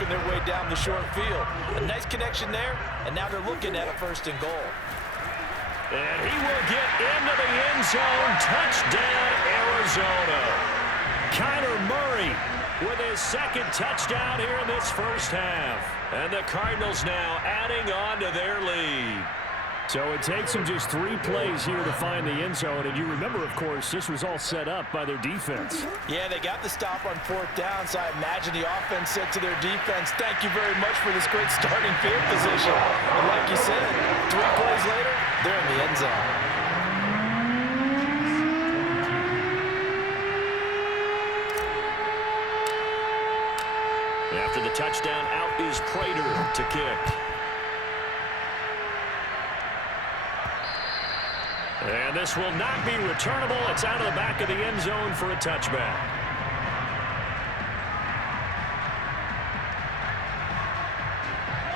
working their way down the short field. A nice connection there, and now they're looking at a 1st and goal. And he will get into the end zone. Touchdown, Arizona. Kyler Murray with his 2nd touchdown here in this 1st half. And the Cardinals now adding on to their lead. So it takes them just 3 plays here to find the end zone. And you remember, of course, this was all set up by their defense. Yeah, they got the stop on 4th down, so I imagine the offense said to their defense, thank you very much for this great starting field position. And like you said, 3 plays later, they're in the end zone. After the touchdown, out is Prater to kick. And this will not be returnable. It's out of the back of the end zone for a touchback.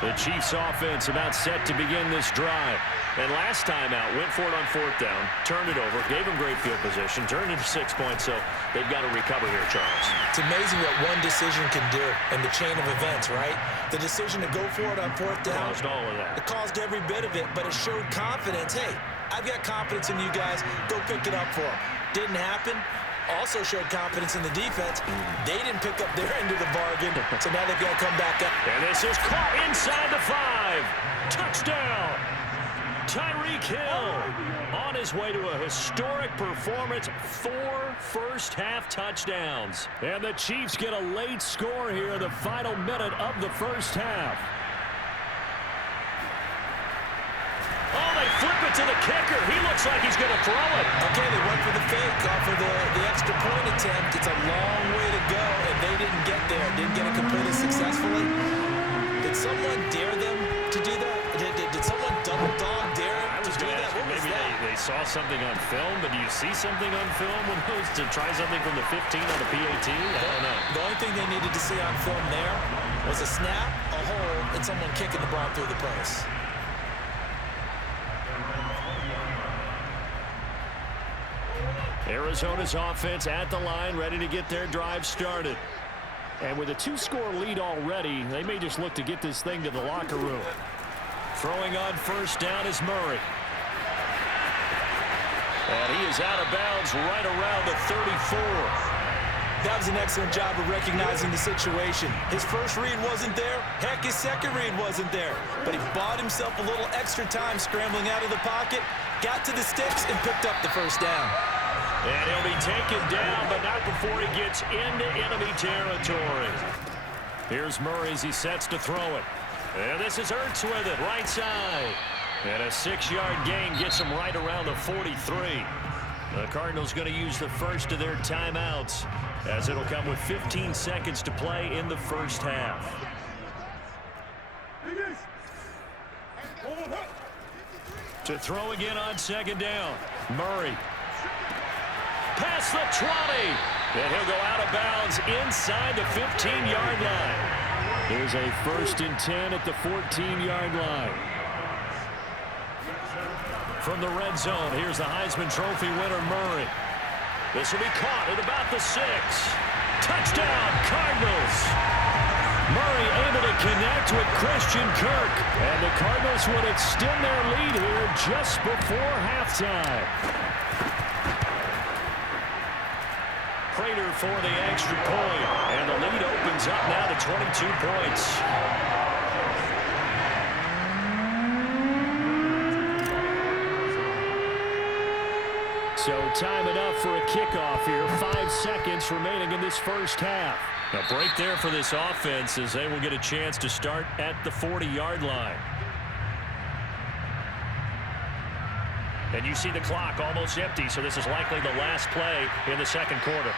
The Chiefs offense about set to begin this drive. And last time out, went for it on 4th down, turned it over, gave them great field position, turned into 6 points, so they've got to recover here, Charles. It's amazing what one decision can do in the chain of events, right? The decision to go for it on 4th down. Caused all of that. It caused every bit of it, but it showed confidence. Hey, I've got confidence in you guys. Go pick it up for them. Didn't happen. Also showed confidence in the defense. They didn't pick up their end of the bargain, so now they've got to come back up. And this is caught inside the 5. Touchdown! Tyreek Hill on his way to a historic performance. 4 first-half touchdowns. And the Chiefs get a late score here in the final minute of the 1st half. Oh, they flip it to the kicker. He looks like he's going to throw it. Okay, they went for the fake off of the extra point attempt. It's a long way to go, and they didn't get there. Didn't get it completed successfully. Did someone dare them to do that? Did someone double dog dare them to do that? Maybe they saw something on film, but do you see something on film when those to try something from the 15 on the PAT? I don't know. The only thing they needed to see on film there was a snap, a hold, and someone kicking the ball through the post. Arizona's offense at the line, ready to get their drive started. And with a 2-score lead already, they may just look to get this thing to the locker room. Throwing on 1st down is Murray. And he is out of bounds right around the 34. That was an excellent job of recognizing the situation. His first read wasn't there. Heck, his second read wasn't there. But he bought himself a little extra time scrambling out of the pocket, got to the sticks, and picked up the 1st down. And he'll be taken down, but not before he gets into enemy territory. Here's Murray as he sets to throw it. And this is Ertz with it, right side. And a 6-yard gain gets him right around the 43. The Cardinals going to use the first of their timeouts, as it'll come with 15 seconds to play in the 1st half. To throw again on 2nd down. Murray. Past the 20. And he'll go out of bounds inside the 15-yard line. There's a 1st and 10 at the 14-yard line. From the red zone, here's the Heisman Trophy winner, Murray. This will be caught at about the 6. Touchdown, Cardinals. Murray able to connect with Christian Kirk. And the Cardinals would extend their lead here just before halftime. Prater for the extra point. And the lead opens up now to 22 points. So time enough for a kickoff here. 5 seconds remaining in this 1st half. A break there for this offense as they will get a chance to start at the 40-yard line. And you see the clock almost empty, so this is likely the last play in the 2nd quarter.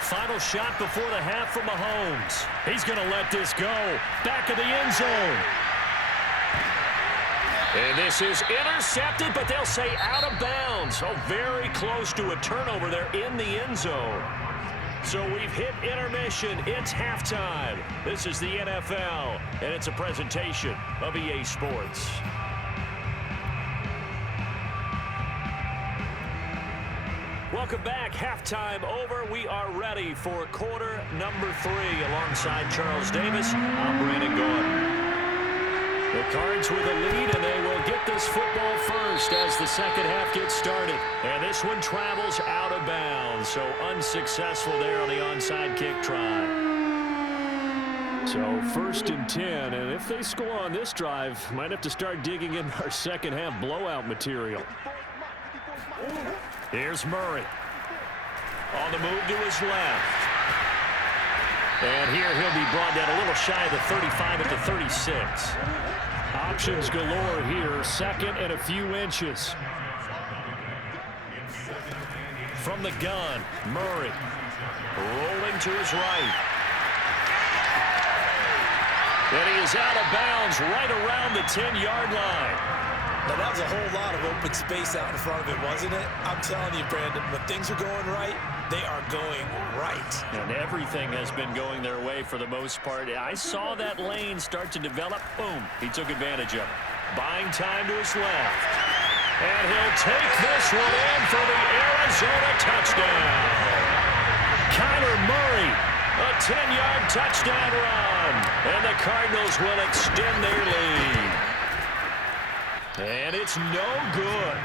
Final shot before the half from Mahomes. He's going to let this go. Back of the end zone. And this is intercepted, but they'll say out of bounds. Oh, very close to a turnover there in the end zone. So we've hit intermission. It's halftime. This is the NFL, and it's a presentation of EA Sports. Welcome Welcome back. Halftime over. We are ready for quarter number 3. Alongside Charles Davis, I'm Brandon Gordon. The Cards with a lead, and they will get this football first as the second half gets started. And this one travels out of bounds, so unsuccessful there on the onside kick try. So 1st and 10, and if they score on this drive, might have to start digging in our second half blowout material. Here's Murray. On the move to his left. And here he'll be brought down a little shy of the 35 at the 36. Options galore here. Second and a few inches. From the gun, Murray. Rolling to his right. And he is out of bounds right around the 10-yard line. Now, that was a whole lot of open space out in front of it, wasn't it? I'm telling you, Brandon, when things are going right, they are going right. And everything has been going their way for the most part. I saw that lane start to develop. Boom. He took advantage of it. Buying time to his left. And he'll take this one in for the Arizona touchdown. Kyler Murray, a 10-yard touchdown run. And the Cardinals will extend their lead. And it's no good.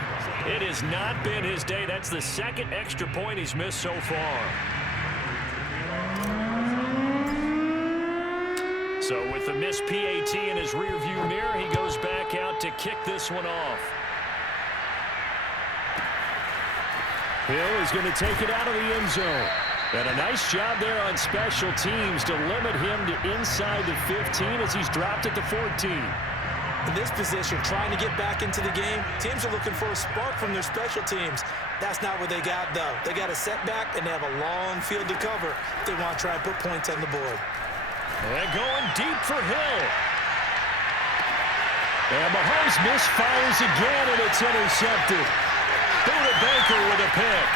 It has not been his day. That's the second extra point he's missed so far. So with the missed PAT in his rearview mirror, he goes back out to kick this one off. Hill is going to take it out of the end zone. And a nice job there on special teams to limit him to inside the 15 as he's dropped at the 14. In this position, trying to get back into the game, teams are looking for a spark from their special teams. That's not what they got, though. They got a setback, and they have a long field to cover if they want to try and put points on the board. And going deep for Hill. And Mahomes misfires again, and it's intercepted. Buda Baker with a pick.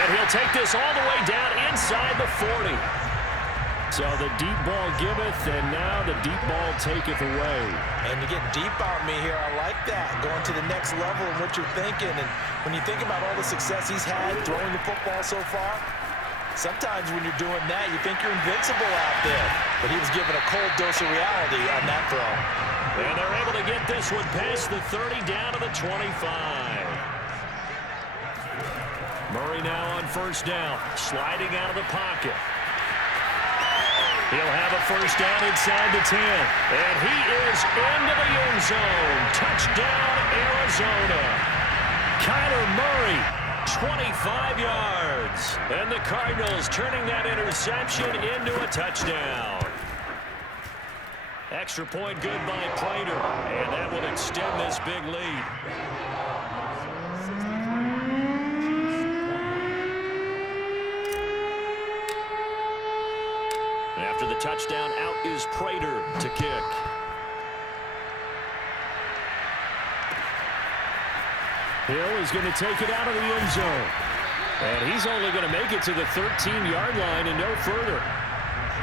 And he'll take this all the way down inside the 40. So the deep ball giveth, and now the deep ball taketh away. And you get deep on me here. I like that. Going to the next level of what you're thinking. And when you think about all the success he's had throwing the football so far, sometimes when you're doing that, you think you're invincible out there. But he was given a cold dose of reality on that throw. And they're able to get this one past the 30 down to the 25. Murray now on first down, sliding out of the pocket. He'll have a first down inside the 10. And he is into the end zone. Touchdown, Arizona. Kyler Murray, 25 yards. And the Cardinals turning that interception into a touchdown. Extra point good by Prater. And that will extend this big lead. After the touchdown, out is Prater to kick. Hill is going to take it out of the end zone. And he's only going to make it to the 13-yard line and no further.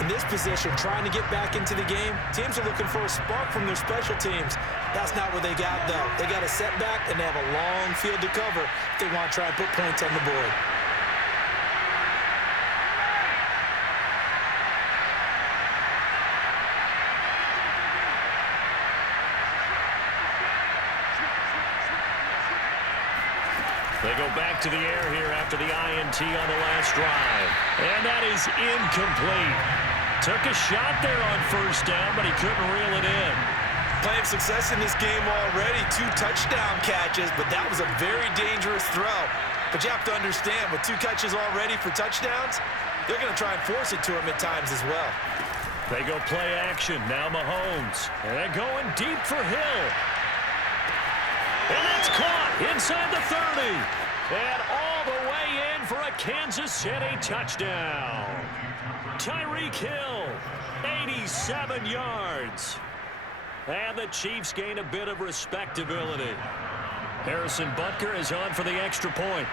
In this position, trying to get back into the game, teams are looking for a spark from their special teams. That's not what they got, though. They got a setback, and they have a long field to cover if they want to try and put points on the board. They go back to the air here after the INT on the last drive. And that is incomplete. Took a shot there on first down, but he couldn't reel it in. Playing success in this game already. 2 touchdown catches, but that was a very dangerous throw. But you have to understand, with 2 catches already for touchdowns, they're going to try and force it to him at times as well. They go play action. Now Mahomes. And going deep for Hill. And that's caught inside the 30. And all the way in for a Kansas City touchdown. Tyreek Hill, 87 yards. And the Chiefs gain a bit of respectability. Harrison Butker is on for the extra point.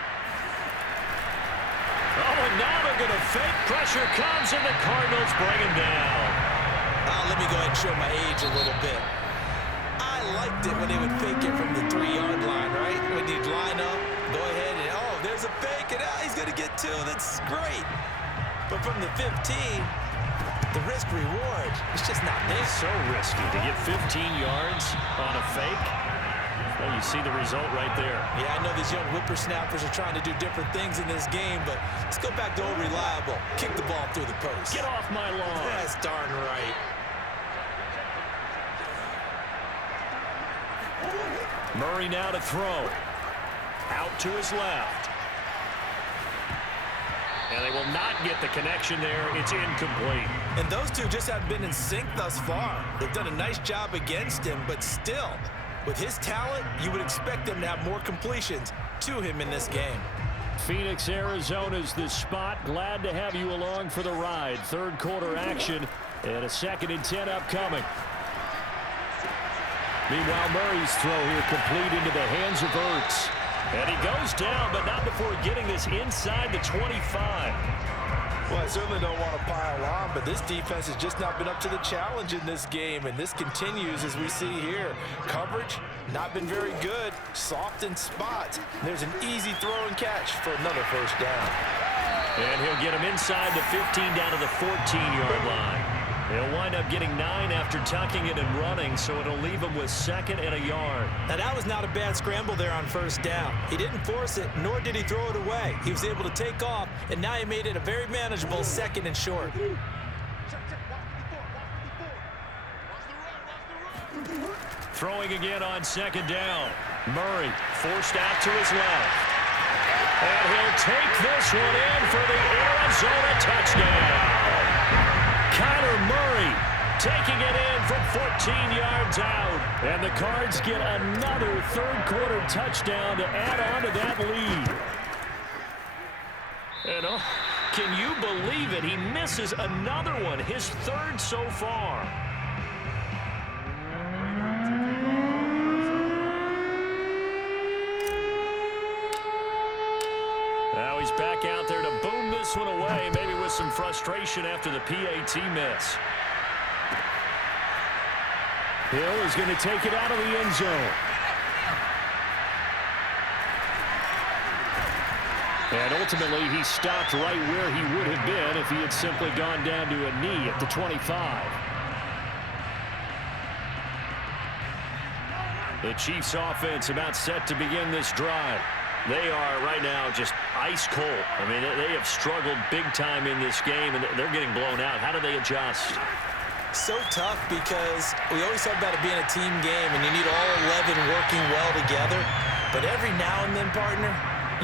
Oh, and now they're going to fake. Pressure comes, and the Cardinals bring him down. Let me go ahead and show my age a little bit. I liked it when they would fake it from the 3-yard line, right? When you'd line up, go ahead and, oh, there's a fake, and he's going to get 2. That's great. But from the 15, the risk reward, it's just not there. So risky to get 15 yards on a fake. Well, you see the result right there. Yeah, I know these young whippersnappers are trying to do different things in this game, but let's go back to old reliable. Kick the ball through the post. Get off my lawn. That's darn right. Murray now to throw. Out to his left. And they will not get the connection there. It's incomplete. And those two just haven't been in sync thus far. They've done a nice job against him, but still, with his talent, you would expect them to have more completions to him in this game. Phoenix, Arizona's the spot. Glad to have you along for the ride. Third quarter action and a 2nd and 10 upcoming. Meanwhile, Murray's throw here complete into the hands of Ertz. And he goes down, but not before getting this inside the 25. Well, I certainly don't want to pile on, but this defense has just not been up to the challenge in this game, and this continues as we see here. Coverage, not been very good. Soft in spots. There's an easy throw and catch for another first down. And he'll get him inside the 15 down to the 14-yard line. He'll wind up getting 9 after tucking it and running, so it'll leave him with 2nd and a yard. Now, that was not a bad scramble there on first down. He didn't force it, nor did he throw it away. He was able to take off, and now he made it a very manageable 2nd and short. Throwing again on 2nd down. Murray forced out to his left. And he'll take this one in for the Arizona touchdown. Kyler Murray taking it in from 14 yards out. And the Cards get another third-quarter touchdown to add on to that lead. And can you believe it? He misses another one, his 3rd so far. Now he's back out there to boom this one away, maybe with some frustration after the PAT miss. Hill is going to take it out of the end zone. And ultimately, he stopped right where he would have been if he had simply gone down to a knee at the 25. The Chiefs offense about set to begin this drive. They are right now just ice cold. I mean, they have struggled big time in this game, and they're getting blown out. How do they adjust? So tough because we always talk about it being a team game, and you need all 11 working well together. But every now and then, partner,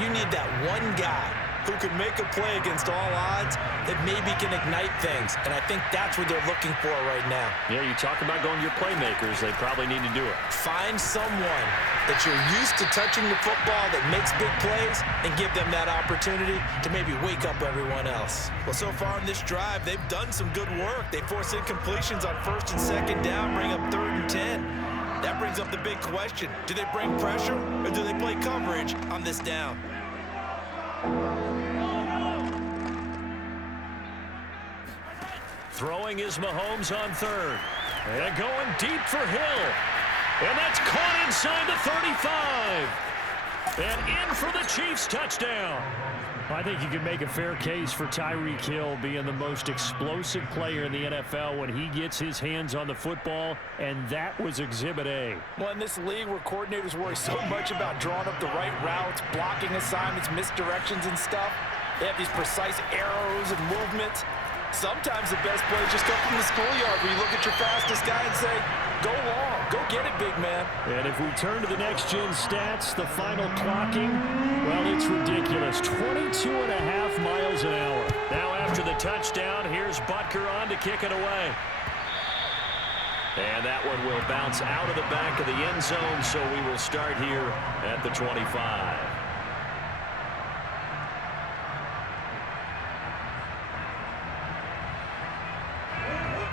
you need that one guy who can make a play against all odds that maybe can ignite things. And I think that's what they're looking for right now. Yeah, you talk about going to your playmakers. They probably need to do it. Find someone that you're used to touching the football that makes big plays and give them that opportunity to maybe wake up everyone else. Well, so far in this drive, they've done some good work. They force incompletions on 1st and 2nd down, bring up 3rd and 10. That brings up the big question. Do they bring pressure or do they play coverage on this down? Throwing is Mahomes on 3rd. And going deep for Hill. And that's caught inside the 35. And in for the Chiefs touchdown. I think you can make a fair case for Tyreek Hill being the most explosive player in the NFL when he gets his hands on the football, and that was Exhibit A. Well, in this league where coordinators worry so much about drawing up the right routes, blocking assignments, misdirections and stuff, they have these precise arrows and movements. Sometimes the best plays just come from the schoolyard where you look at your fastest guy and say, go long, go get it, big man. And if we turn to the next-gen stats, the final clocking, well, it's ridiculous. 22.5 miles an hour. Now after the touchdown, here's Butker on to kick it away. And that one will bounce out of the back of the end zone, so we will start here at the 25.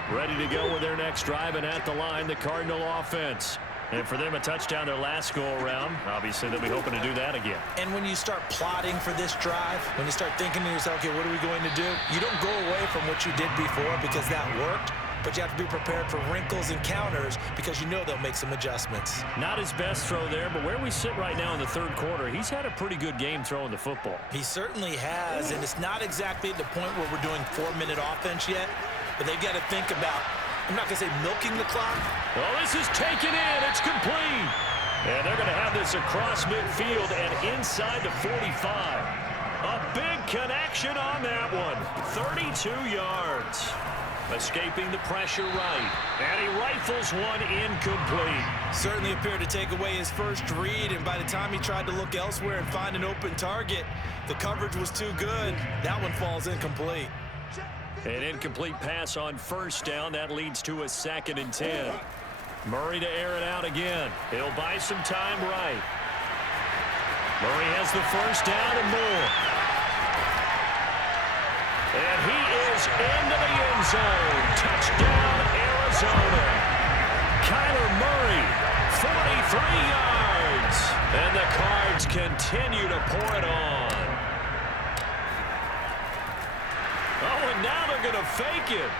Ready to go with their next drive, and at the line, the Cardinal offense. And for them, a touchdown their last go-around. Obviously, they'll be hoping to do that again. And when you start plotting for this drive, when you start thinking to yourself, okay, what are we going to do? You don't go away from what you did before because that worked, but you have to be prepared for wrinkles and counters because you know they'll make some adjustments. Not his best throw there, but where we sit right now in the third quarter, he's had a pretty good game throwing the football. He certainly has, and it's not exactly at the point where we're doing 4-minute offense yet, but they've got to think about, I'm not going to say milking the clock. Well, this is taken in. It's complete. And they're going to have this across midfield and inside the 45. A big connection on that one. 32 yards. Escaping the pressure right. And he rifles one incomplete. Certainly appeared to take away his first read, and by the time he tried to look elsewhere and find an open target, the coverage was too good. That one falls incomplete. An incomplete pass on first down. That leads to a 2nd and 10. Murray to air it out again. He'll buy some time right. Murray has the first down and more. And he is into the end zone. Touchdown, Arizona. Kyler Murray, 43 yards. And the Cards continue to pour it on. Oh, and now they're going to fake it.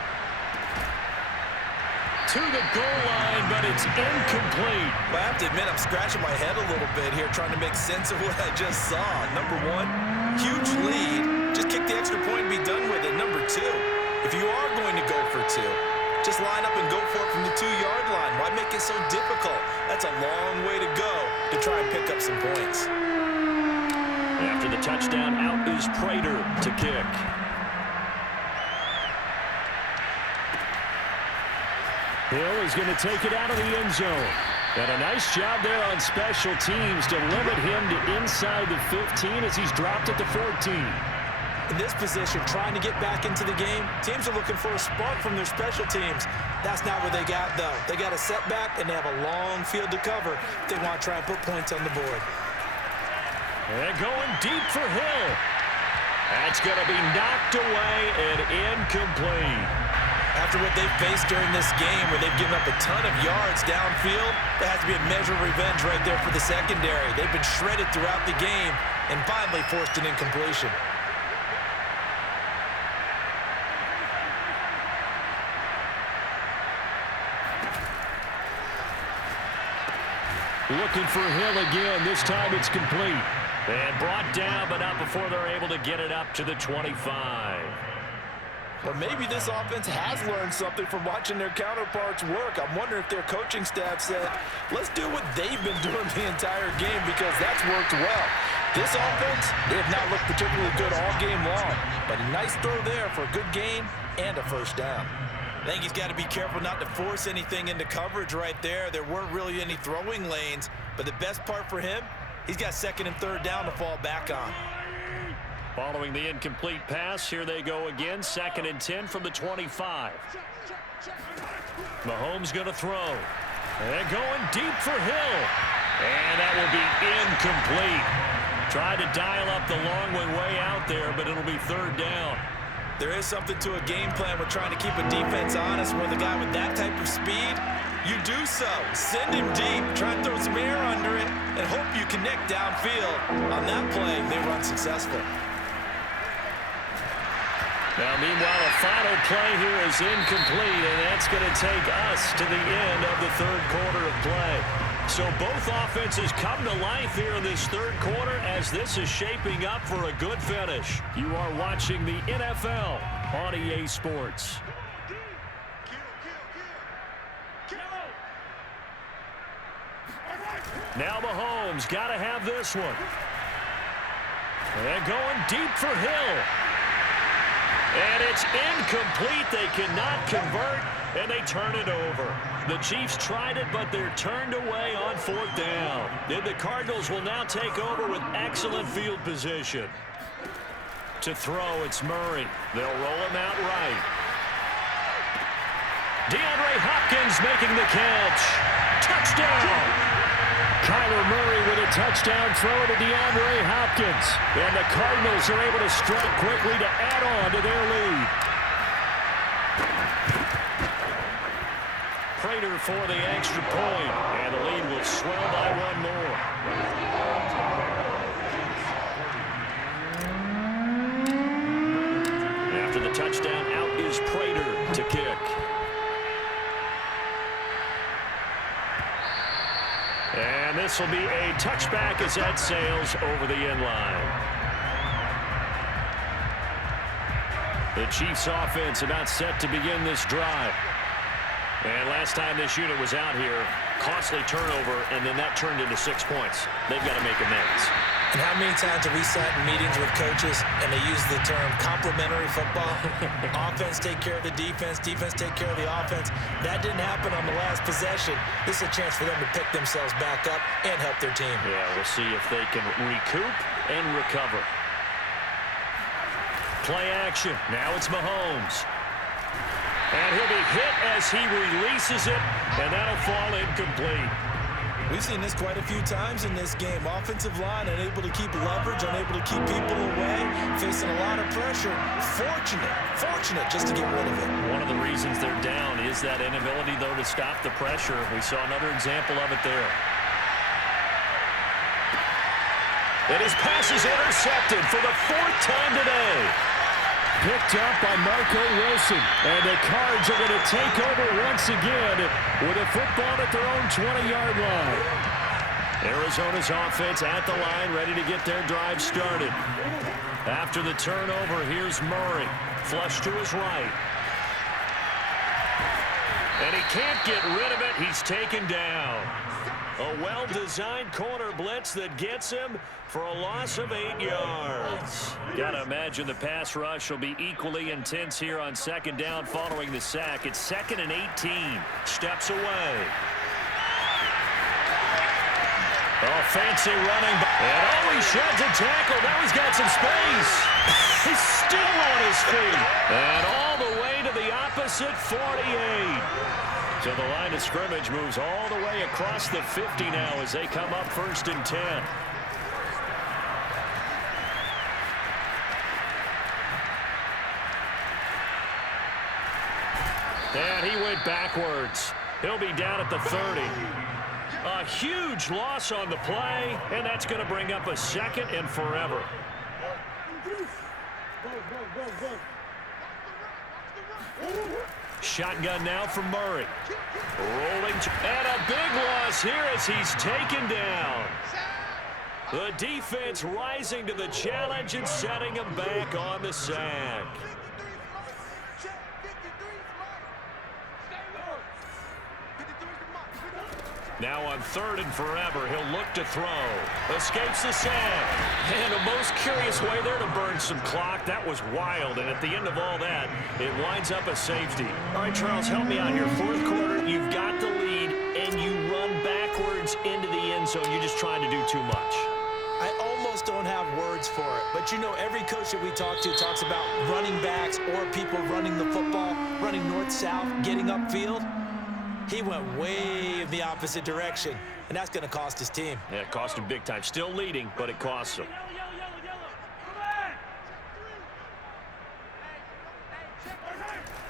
To the goal line, but it's incomplete. Well, I have to admit, I'm scratching my head a little bit here trying to make sense of what I just saw. Number one, huge lead. Just kick the extra point and be done with it. Number two, if you are going to go for two, just line up and go for it from the 2-yard line. Why make it so difficult? That's a long way to go to try and pick up some points. After the touchdown, out is Prater to kick. Hill is going to take it out of the end zone. And a nice job there on special teams to limit him to inside the 15 as he's dropped at the 14. In this position, trying to get back into the game, teams are looking for a spark from their special teams. That's not what they got, though. They got a setback, and they have a long field to cover if they want to try and put points on the board. And going deep for Hill. That's going to be knocked away and incomplete. After what they've faced during this game where they've given up a ton of yards downfield, there has to be a measure of revenge right there for the secondary. They've been shredded throughout the game and finally forced an incompletion. Looking for Hill again. This time it's complete. And brought down, but not before they're able to get it up to the 25. But maybe this offense has learned something from watching their counterparts work. I'm wondering if their coaching staff said, let's do what they've been doing the entire game because that's worked well. This offense, they have not looked particularly good all game long. But a nice throw there for a good gain and a first down. I think he's got to be careful not to force anything into coverage right there. There weren't really any throwing lanes. But the best part for him, he's got 2nd and 3rd down to fall back on. Following the incomplete pass, here they go again. 2nd and 10 from the 25. Mahomes going to throw. And going deep for Hill. And that will be incomplete. Tried to dial up the long way out there, but it'll be 3rd down. There is something to a game plan with trying to keep a defense honest. With a guy with that type of speed, you do so. Send him deep. Try and throw some air under it and hope you connect downfield. On that play, they were unsuccessful. Now, meanwhile, a final play here is incomplete, and that's going to take us to the end of the 3rd quarter of play. So both offenses come to life here in this 3rd quarter as this is shaping up for a good finish. You are watching the NFL on EA Sports. Now Mahomes got to have this one. And going deep for Hill. And it's incomplete. They cannot convert, and they turn it over. The Chiefs tried it, but they're turned away on 4th down. Then the Cardinals will now take over with excellent field position. To throw, it's Murray. They'll roll him out right. DeAndre Hopkins making the catch. Touchdown! Kyler Murray with a touchdown throw to DeAndre Hopkins. And the Cardinals are able to strike quickly to add on to their lead. Prater for the extra point. And the lead will swell by 1 more. After the touchdown, out is Prater to kick. this will be a touchback as that sails over the end line. The Chiefs offense about set to begin this drive. And last time this unit was out here, costly turnover, and then that turned into 6 points. They've got to make amends. And how many times have we sat in meetings with coaches and they use the term complementary football? Offense take care of the defense, defense take care of the offense. That didn't happen on the last possession. This is a chance for them to pick themselves back up and help their team. Yeah, we'll see if they can recoup and recover. Play action. Now it's Mahomes. And he'll be hit as he releases it, and that'll fall incomplete. We've seen this quite a few times in this game. Offensive line unable to keep leverage, unable to keep people away, facing a lot of pressure. Fortunate just to get rid of it. One of the reasons they're down is that inability, though, to stop the pressure. We saw another example of it there. And his pass is intercepted for the 4th time today. Picked up by Marco Wilson. And the Cards are going to take over once again with a football at their own 20-yard line. Arizona's offense at the line, ready to get their drive started. After the turnover, here's Murray. Flush to his right. And he can't get rid of it. He's taken down. A well-designed corner blitz that gets him for a loss of 8 yards. Gotta imagine the pass rush will be equally intense here on 2nd down following the sack. It's 2nd and 18. Steps away. Oh, fancy running. And he sheds a tackle. Now he's got some space. He's still on his feet. And all the way to the opposite 48. So the line of scrimmage moves all the way across the 50 now as they come up 1st and 10. And he went backwards. He'll be down at the 30. A huge loss on the play, and that's going to bring up a 2nd and forever. Shotgun now from Murray. Rolling. And a big loss here as he's taken down. The defense rising to the challenge and setting him back on the sack. Now on 3rd and forever, he'll look to throw. Escapes the sack. And a most curious way there to burn some clock. That was wild. And at the end of all that, it winds up a safety. All right, Charles, help me out here. 4th quarter, you've got the lead, and you run backwards into the end zone. You're just trying to do too much. I almost don't have words for it. But, you know, every coach that we talk to talks about running backs or people running the football, running north-south, getting upfield. He went way in the opposite direction, and that's going to cost his team. Yeah, it cost him big time. Still leading, but it costs him.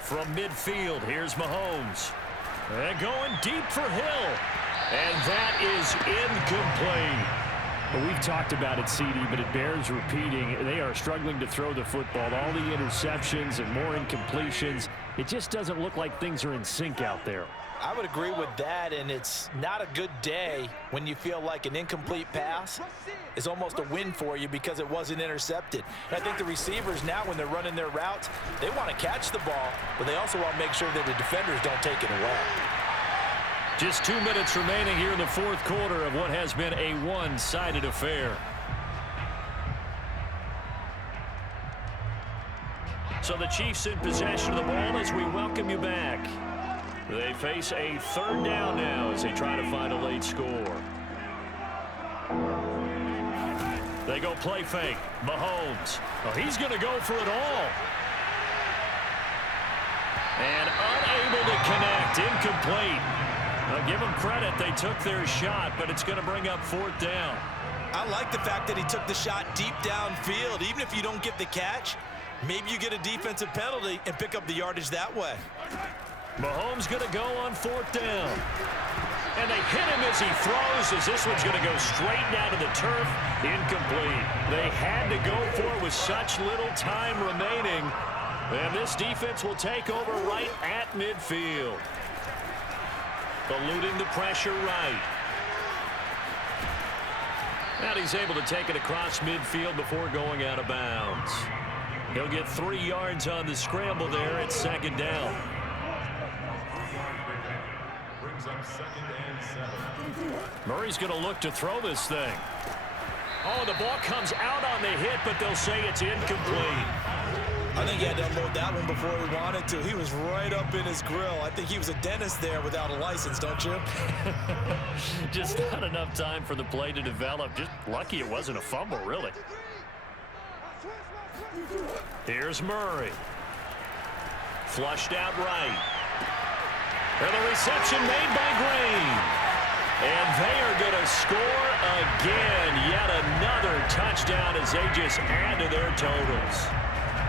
From midfield, here's Mahomes. And going deep for Hill. And that is incomplete. Well, we've talked about it, CD, but it bears repeating. They are struggling to throw the football. All the interceptions and more incompletions. It just doesn't look like things are in sync out there. I would agree with that, and it's not a good day when you feel like an incomplete pass is almost a win for you because it wasn't intercepted. And I think the receivers now, when they're running their routes, they want to catch the ball, but they also want to make sure that the defenders don't take it away. Just 2 minutes remaining here in the 4th quarter of what has been a one-sided affair. So the Chiefs in possession of the ball as we welcome you back. They face a 3rd down now as they try to find a late score. They go play fake. Mahomes. Oh, he's going to go for it all. And unable to connect. Incomplete. I'll give them credit. They took their shot, but it's going to bring up 4th down. I like the fact that he took the shot deep downfield. Even if you don't get the catch, maybe you get a defensive penalty and pick up the yardage that way. Mahomes going to go on 4th down. And they hit him as he throws, as this one's going to go straight down to the turf. Incomplete. They had to go for it with such little time remaining. And this defense will take over right at midfield. Eluding the pressure right. And he's able to take it across midfield before going out of bounds. He'll get 3 yards on the scramble there at second down. Murray's going to look to throw this thing. Oh, the ball comes out on the hit, but they'll say it's incomplete. I think he had to unload that one before he wanted to. He was right up in his grill. I think he was a dentist there without a license, don't you? Just not enough time for the play to develop. Just lucky it wasn't a fumble, really. Here's Murray. Flushed out right. And the reception made by Green. And they are going to score again. Yet another touchdown as they just add to their totals.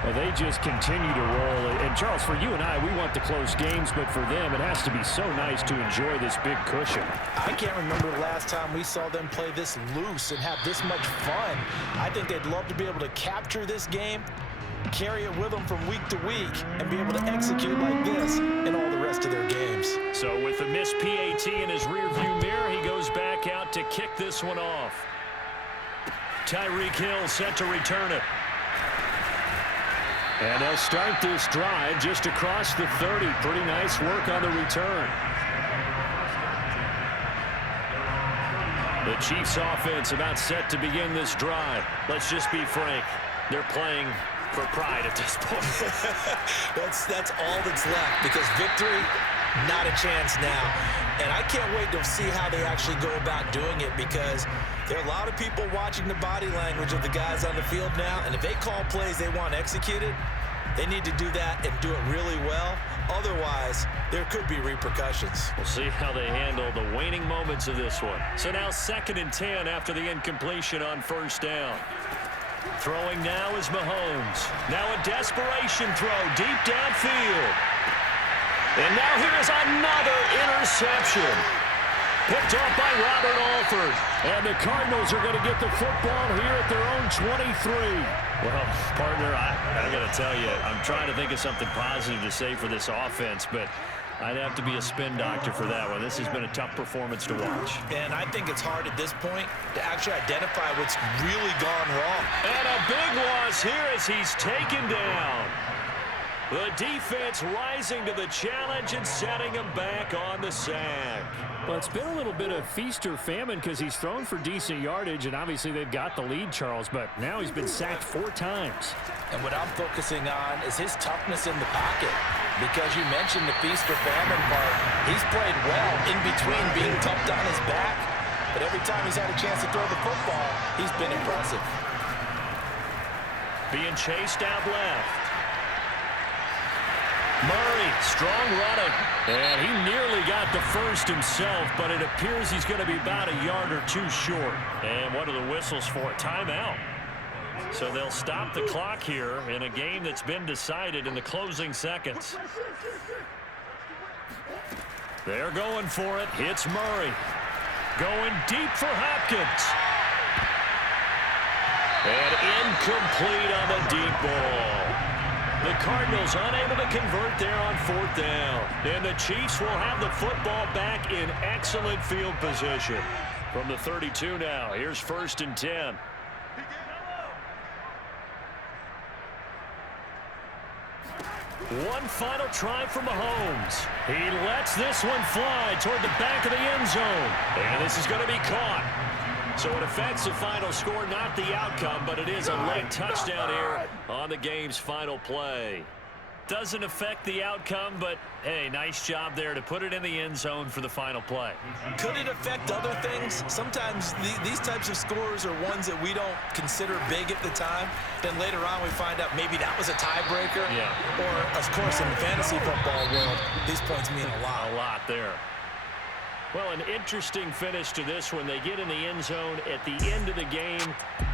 Well, they just continue to roll. And, Charles, for you and I, we want to close games, but for them, it has to be so nice to enjoy this big cushion. I can't remember the last time we saw them play this loose and have this much fun. I think they'd love to be able to capture this game, carry it with them from week to week, and be able to execute like this in all the rest of their games. So with the missed PAT in his rearview mirror, he goes back out to kick this one off. Tyreek Hill set to return it. And they'll start this drive just across the 30. Pretty nice work on the return. The Chiefs offense about set to begin this drive. Let's just be frank. They're playing for pride at this point. That's all that's left, because victory, not a chance now. And I can't wait to see how they actually go about doing it, because there are a lot of people watching the body language of the guys on the field now, and if they call plays they want executed, they need to do that and do it really well. Otherwise, there could be repercussions. We'll see how they handle the waning moments of this one. So now 2nd and 10 after the incompletion on first down. Throwing now is Mahomes. Now a desperation throw deep downfield. And now here's another interception. Picked off by Robert Alford. And the Cardinals are going to get the football here at their own 23. Well, partner, I got to tell you, I'm trying to think of something positive to say for this offense, but I'd have to be a spin doctor for that one. This has been a tough performance to watch. And I think it's hard at this point to actually identify what's really gone wrong. And a big loss here as he's taken down. The defense rising to the challenge and setting him back on the sack. Well, it's been a little bit of feast or famine because he's thrown for decent yardage, and obviously they've got the lead, Charles, but now he's been sacked 4 times. And what I'm focusing on is his toughness in the pocket, because you mentioned the feast or famine part. He's played well in between being tucked on his back, but every time he's had a chance to throw the football, he's been impressive. Being chased out left. Murray, strong running. And he nearly got the first himself, but it appears he's going to be about a yard or 2 short. And what are the whistles for? Timeout. So they'll stop the clock here in a game that's been decided in the closing seconds. They're going for it. It's Murray. Going deep for Hopkins. And incomplete on the deep ball. The Cardinals unable to convert there on 4th down. And the Chiefs will have the football back in excellent field position. From the 32 now, here's 1st and 10. One final try for Mahomes. He lets this one fly toward the back of the end zone. And this is going to be caught. So it affects the final score, not the outcome, but it is a late touchdown here on the game's final play. Doesn't affect the outcome, but, hey, nice job there to put it in the end zone for the final play. Could it affect other things? Sometimes these types of scores are ones that we don't consider big at the time. Then later on we find out maybe that was a tiebreaker. Yeah. Or, of course, in the fantasy football world, these points mean a lot. A lot there. Well, an interesting finish to this one. They get in the end zone at the end of the game.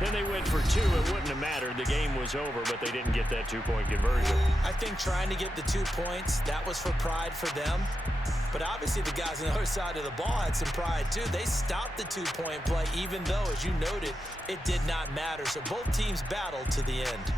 Then they went for 2. It wouldn't have mattered. The game was over, but they didn't get that 2-point conversion. I think trying to get the 2 points, that was for pride for them. But obviously the guys on the other side of the ball had some pride too. They stopped the 2-point play, even though, as you noted, it did not matter. So both teams battled to the end.